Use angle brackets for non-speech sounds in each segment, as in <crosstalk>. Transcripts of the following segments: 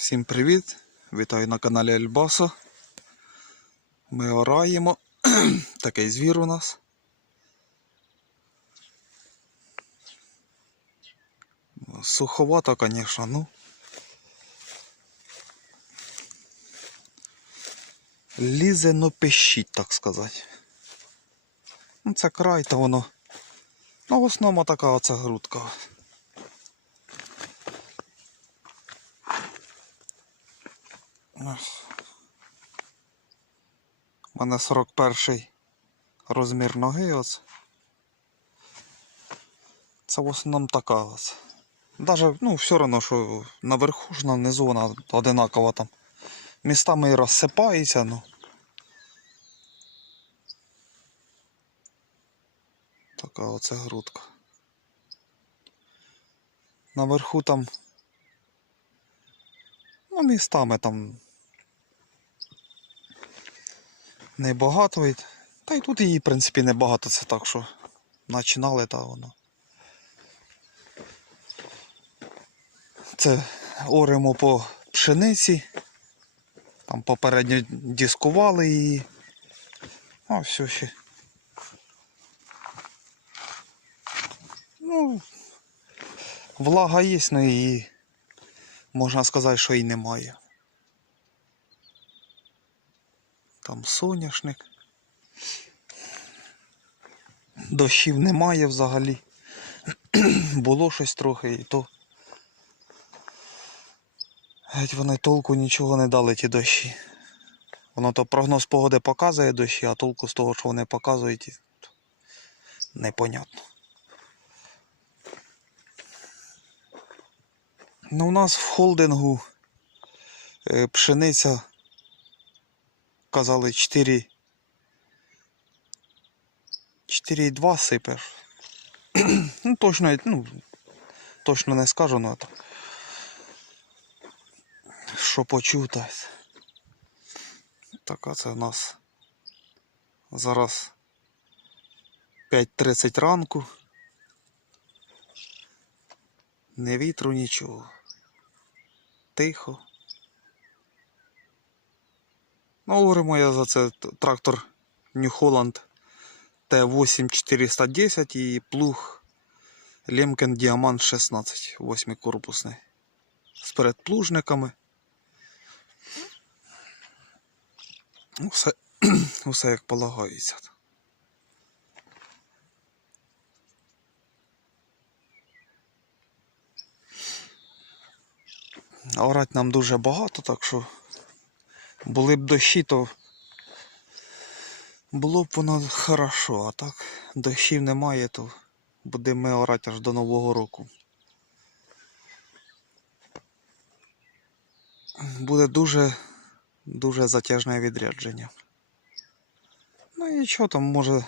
Всім привіт! Вітаю на каналі Ельбасо. Ми ораємо. <clears throat> Такий звір у нас. Суховато, звісно, ну. Лізе, но пищить, так сказати. Ну, це край, то воно. Ну, в основному така оця грудка. У мене 41 розмір ноги. Ось. Це в основному така ось. Даже, ну, все одно, що наверху ж на низу вона одинакова там. Містами і розсипається, ну. Така оце грудка. Наверху там. Ну, містами там. Небагато. Та й тут її, в принципі, небагато. Це так, що починали та воно. Це оремо по пшениці. Там попередньо дискували її. А все ще. Ну, влага є, але її можна сказати, що і немає. Там соняшник. Дощів немає взагалі. <clears throat> Було щось трохи і то. Геть вони толку нічого не дали ті дощі. Воно то прогноз погоди показує дощі, а толку з того, що вони показують, непонятно. Ну, у нас в холдингу е, пшениця казали 4. 4,2 сипеш. ну, точно, ну, точно не скажу, але так. Що почув, та й. Така це в нас зараз 5.30 ранку. Не вітру, нічого. Тихо. Ну, говоримо я за це трактор New Holland Т8410 і плуг Лемкен Діамант 16, 8 корпусний. З передплужниками. Ну, Все, <clears throat> все як полагається. Орать нам дуже багато, так що були б дощі, то було б воно хорошо, а так дощів немає, то будемо орати аж до Нового року. Буде дуже, дуже затяжне відрядження. Ну і що там, може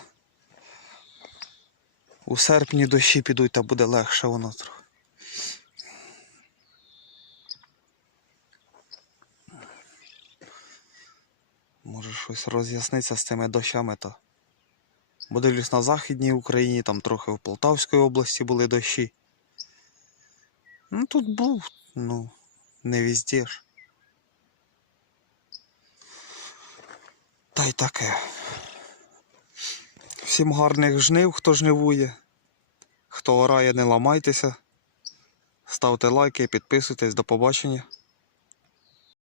у серпні дощі підуть, та буде легше воно трохи. Може щось роз'ясниться з цими дощами, то подивлюсь на Західній Україні, там трохи в Полтавській області були дощі. Ну тут був, ну, не везде ж. Та й таке. Всім гарних жнив, хто жнивує. Хто орає, не ламайтеся. Ставте лайки, підписуйтесь, до побачення.